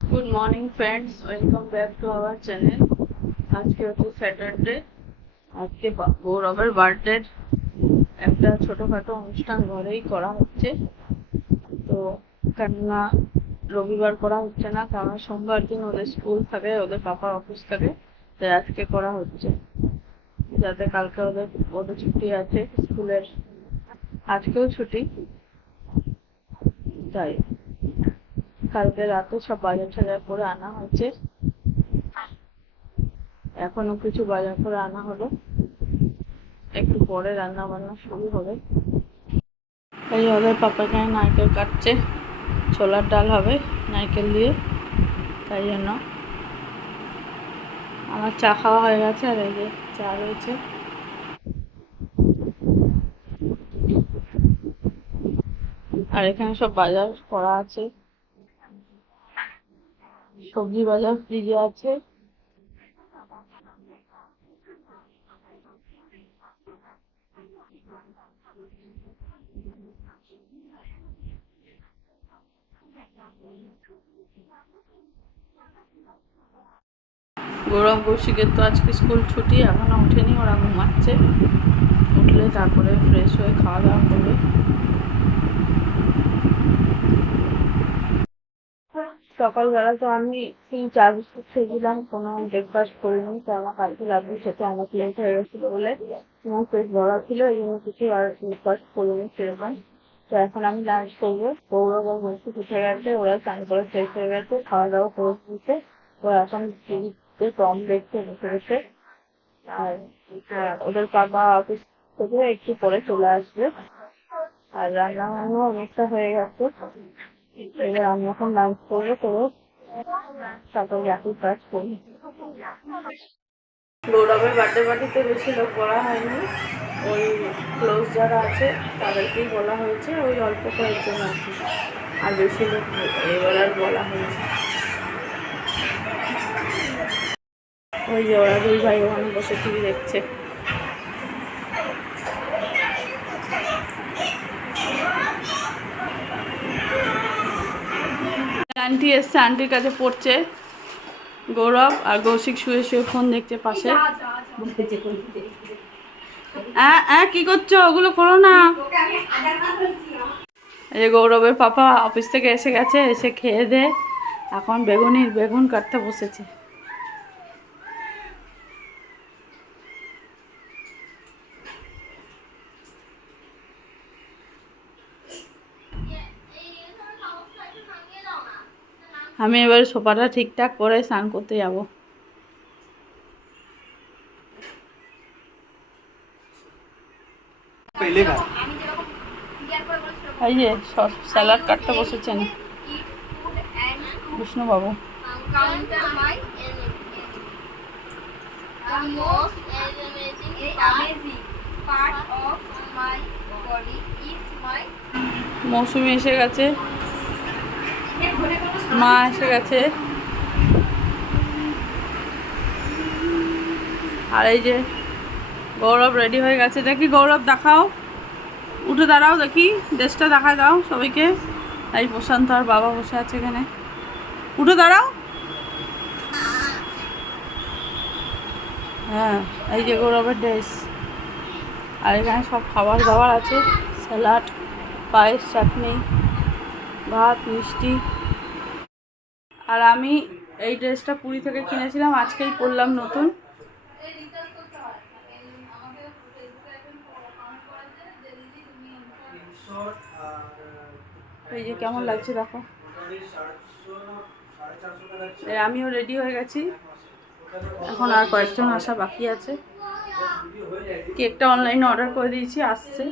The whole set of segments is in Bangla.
Good morning friends, welcome back to our channel. আজকে হচ্ছে স্যাটারডে। আজকে গৌরবের বার্থডে একটা ছোটখাটো অনুষ্ঠান ঘরেই করা হচ্ছে। তো কেননা রবিবার করা হচ্ছে না, কারণ সোমবার দিন ওদের স্কুল থাকে, ওদের পাপার অফিস থাকে, তাই আজকে করা হচ্ছে। যাতে কালকে ওদের ওদের ছুটি আছে স্কুলের, আজকেও ছুটি, তাই কালকে রাতে সব বাজার টাজার করে আনা হয়েছে। এখনো কিছু বাজার করে আনা হলো, একটু পরে রান্না বান্না শুরু হবে। এই ওদের পাপা এখানে নারকেল কাটছে, ছোলার ডাল হবে নারকেল দিয়ে, তাই জন্য। আমার চা খাওয়া হয়ে গেছে, আর এই যে চা রয়েছে। আর এখানে সব বাজার করা আছে, সবজি বাজার ফ্রিজে আছে। গৌরব কৌশিকের তো আজকে স্কুল ছুটি, এখনো ওঠেনি, ওরা ঘুমাচ্ছে। উঠলে তারপরে ফ্রেশ হয়ে খাওয়া দাওয়া করবে। সকালবেলা তো আমি সেই চা বিস্কুট খেয়েছিলাম, কোনো ব্রেকফাস্ট করিনি, তো আমার কালকে লাগবে খেতে, আমার লেট হয়ে গেছিলো বলে আমার পেট ভরা ছিল, এই জন্য কিছু আর ব্রেকফাস্ট করিনি সেরকম। তো এখন আমি লাঞ্চ করবো। গৌরব আর বসে উঠে গেছে, ওরা স্নান করে ফ্রেশ হয়ে গেছে, খাওয়া দাওয়া করে দিয়েছে। ওরা এখন টিভিতে টম দেখছে বসে বসে। আর ওদের বাবা অফিস থেকে একটু পরে চলে আসবে। আর রান্না বান্না অনেকটা হয়ে গেছে, এবার আমি এখন লাঞ্চ করবো, করে তারপর বাকি কাজ করি। গৌরবের বার্থডে পার্টিতে বেশি লোক বলা হয়নি, ওই ক্লোজ যারা আছে তাদেরকেই বলা হয়েছে, ওই অল্প কয়েকজন আর কি, আর বেশি লোক এবার আর বলা হয়নি। ওই যে ওরা দুই ভাই ওখানে বসে টিভি দেখছে। আন্টি এসছে, আন্টির কাছে পড়ছে গৌরব, আর কৌশিক শুয়ে শুয়ে ফোন দেখছে পাশে। কি করছো? ওগুলো করো না। এই যে গৌরবের পাপা অফিস থেকে এসে গেছে, এসে খেয়ে দে এখন বেগুন কাটতে বসেছে। আমি এবার সোফাটা ঠিকঠাক করে স্নান করতে যাব। এই যে স্যালাড কাটতে বসেছেন বিষ্ণুবাবু। মৌসুমি এসে গেছে, মা এসে গেছে, আর এই যে গৌরব রেডি হয়ে গেছে। দেখি গৌরব, দেখাও, উঠে দাঁড়াও, দেখি ড্রেসটা দেখা দাও সবাইকে। এই প্রশান্ত আর বাবা বসে আছে এখানে, উঠে দাঁড়াও। হ্যাঁ, এই যে গৌরবের ড্রেস। আর এখানে সব খাবার দাবার আছে, স্যালাড, পায়েস, চাটনি, ভাত, মিষ্টি। আর আমি এই ড্রেসটা পুরী থেকে কিনেছিলাম, আজকেই পরলাম নতুন। এই যে কেমন লাগছে দেখো। আমিও রেডি হয়ে গেছি, এখন আর কয়েকজন আসা বাকি আছে। কেকটা অনলাইনে অর্ডার করে দিয়েছি, আসছে,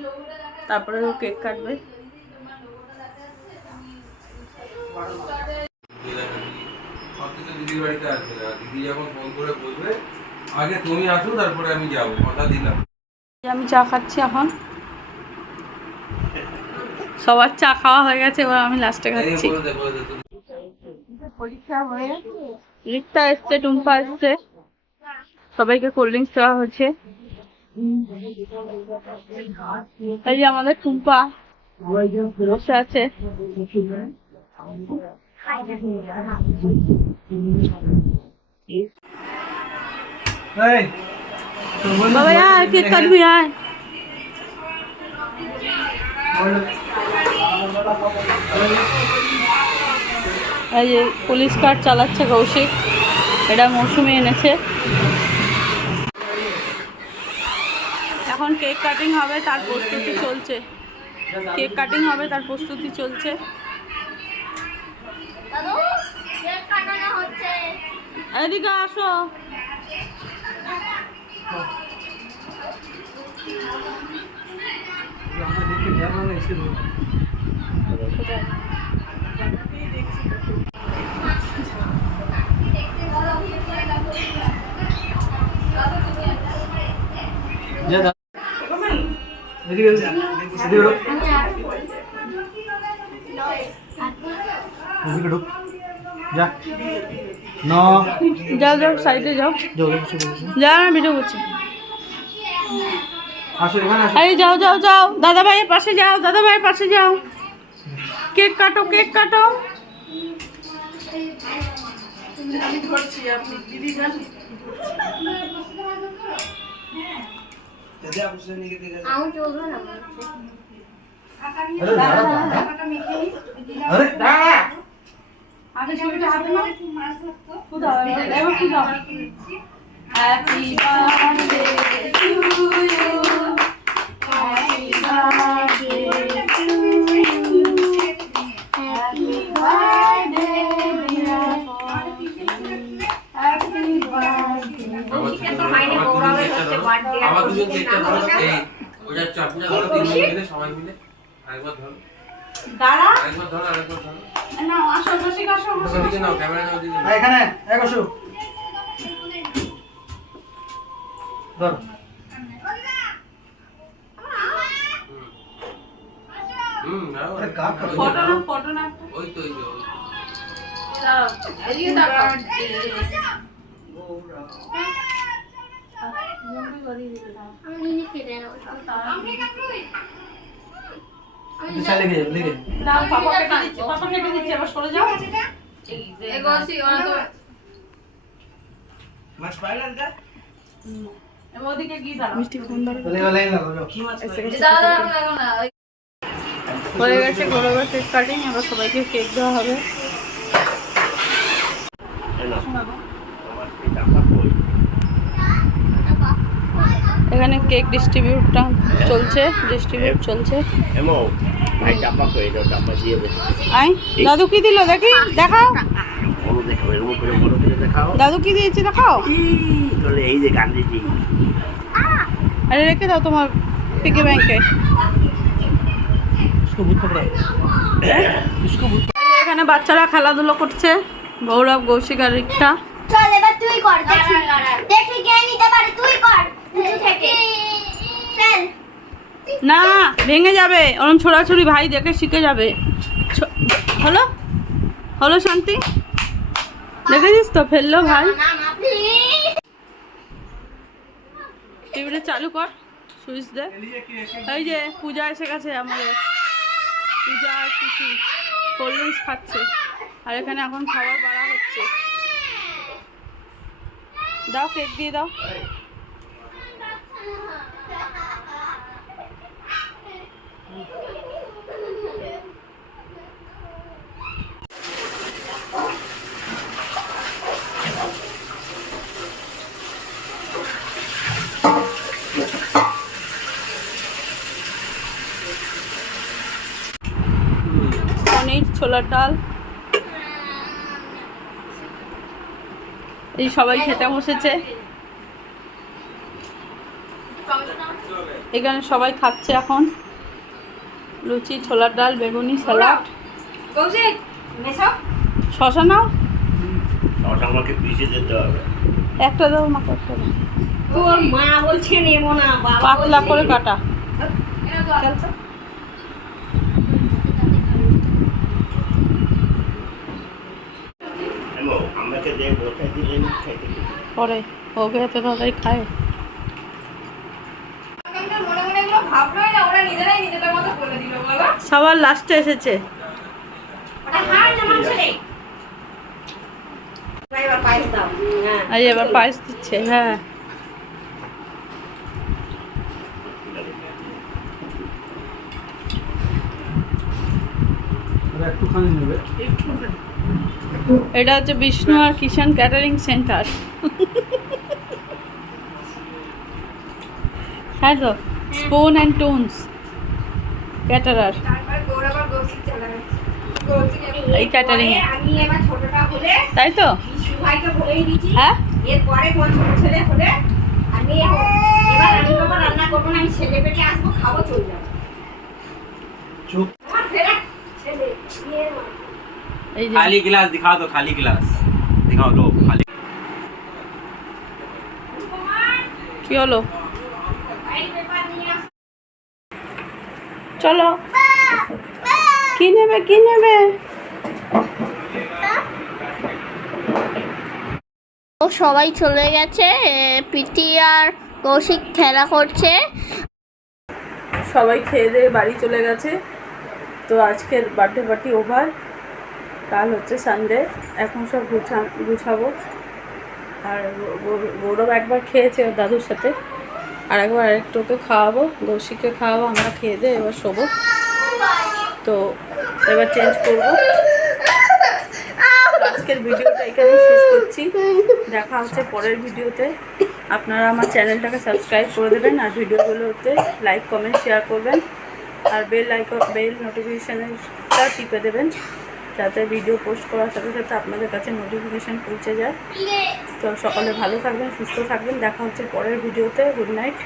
তারপরে ও কেক কাটবে। দিদির বাড়িতে আসবে না, দিদি যখন ফোন করে বলবে আগে তুমি আসো তারপরে আমি যাবো, কথা দিলাম। আমি চা খাচ্ছি এখন, সবার চা খাওয়া হয়ে গেছে, এবার আমি লাস্টে খাচ্ছি। পরীক্ষা হয়ে রিক্তা এসছে, টুম্পা এসছে, সবাইকে কোল্ড ড্রিঙ্কস দেওয়া হচ্ছে। এই যে আমাদের টুম্পা বসে আছে। বাবা আয় কেক কাটবি আয়। এই যে পুলিশ কার চালাচ্ছে কৌশিক, এটা মৌসুমি এনেছে। এখন কেক কাটিং হবে, তার প্রস্তুতি চলছে। কেক কাটিং হবে, তার প্রস্তুতি চলছে। এদিকে আসো। যাও যাও সাইডে যাও, যা না ভিডিও করছি। আরে যাও যাও যাও, দাদা ভাইয়ের পাশে যাও, দাদা ভাইয়ের পাশে যাও। কেক কাটো, কেক কাটো। Happy birthday to you. Happy birthday to you. Happy birthday dear Bobby. Happy birthday. আবার দুজন কেকটা ধরো, এই ওটা চাপুটা ধরো, তিনজন মিলে সবাই মিলে আরেকবার ধরো। দাঁড়া, আরেকবার ধরো, আরেকবার ধরো। না আসো, বসে আসো। ওদিকে নাও, ক্যামেরা নাও, ওদিকে নাও। এখানে এক আসো ধর। নাও। আরে কাক কাক। ফটো না, ফটো না। ওই তো, ওই তো, ওই তো। এদিকে তাকাও। বিশাল লেগে যাবে, লেগে দাও, পাপা কেটে দিচ্ছে, পাপা কেটে দিচ্ছে, এবার সরে যাও। এবার ওদিকে গিয়ে দাঁড়াও। লেগে লাইন লাগাও যাও। হয়ে গেছে ঘরোয়া কেক কাটিং, এবার সবাইকে কেক দেওয়া হবে। এখানে কেক ডিস্ট্রিবিউটটা চলছে, ডিস্ট্রিবিউট চলছে। আই দাদু কি দিল দেখি, দেখাও দাদু কি দিয়েছে, দেখাও। এই যে গান্ধীজি, আরে রেখে দাও তোমার পিকে ব্যাংকে। এখানে বাচ্চারা খেলাধুলো করছে, গৌরব, কৌশিক আর রিক্তা। চল এবার তুই কর, দেখি কে নিতে পারে, তুই কর থেকে চল। না ভেঙে যাবে, ওরম ছোড়াছুড়ি ভাই দেখে শিখে যাবে। হলো হলো শান্তি, দেখেছিস তো ফেললো ভাই। না না প্লিজ টিভিটা চালু কর, সুইচ দে। এই যে পূজা এসে গেছে আমাদের, পূজা আর তিথি কোল্ড ড্রিঙ্কস খাচ্ছে, আর এখানে এখন খাবার বাড়া হচ্ছে। দাও কেক দিয়ে দাও। পনির, ছোলার ডাল, এই সবাই খেতে বসেছে। এখানে সবাই খাচ্ছে এখন, লুচি, ছোলার ডাল, বেগুনি, স্যালাড। শশা নাও, আমাকে পিছিয়ে যেতে হবে। একটা দাও, আমাকে একটা দাও। তোর মা বলছে নেবো না, বাবা পাতলা করে কাটা। আমাকে দিয়ে বসে দিলেন খেতে, পরে ওকে এত তাড়াতাড়ি খায়। সবার লাস্টে এসেছে। আজ এবার পায়েস দিচ্ছে। হ্যাঁ একটুখানি নেবে। এটা হচ্ছে বিষ্ণু আর কিষান ক্যাটারিং সেন্টার। হ্যাঁ তো স্পুন অ্যান্ড টুনস ক্যাটারার এই ক্যাটারিং এ, আমি এবার ছোটটা হলে তাই তো? বিশু ভাইকে বলেই দিয়েছি হ্যাঁ এরপরে তোমার ছোট ছেলে হলে আমি এবার আমি বাবা রান্না করবো না, আমি ছেলে পেটে আসবো, খাবো, চলে যাবো। চুপ। আমার ফেরা ছেলে বিয়ের মা। এই যে खाली गिलास दिखा दो, खाली गिलास दिखाओ लो खाली। কি হলো? ফাইল পেপার নিয়ে আস। চলো কি নেবে কি নেবে? ও সবাই চলে গেছে, প্রীতি আর কৌশিক খেলা করছে। সবাই খেয়ে দিয়ে বাড়ি চলে গেছে। তো আজকের বার্থডে পার্টি ওভার। কাল হচ্ছে সানডে, এখন সব গুছাবো। আর গৌরব একবার খেয়েছে ওর দাদুর সাথে, আর একবার আরেকটু ওকে খাওয়াবো, কৌশিককে খাওয়াবো। আমরা খেয়ে দিয়ে এবার শোবো। তো এবার চেঞ্জ করবো। আজকের ভিডিওটা এখানে শেষ করছি। দেখা হচ্ছে পরের ভিডিওতে। আপনারা আমার চ্যানেলটাকে সাবস্ক্রাইব করে দেবেন, আর ভিডিওগুলোতে লাইক কমেন্ট শেয়ার করবেন, আর বেল নোটিফিকেশানটা টিপে দেবেন, যাতে ভিডিও পোস্ট করার সাথে সাথে আপনাদের কাছে নোটিফিকেশান পৌঁছে যায়। তো সকলে ভালো থাকবেন, সুস্থ থাকবেন। দেখা হচ্ছে পরের ভিডিওতে। Good night.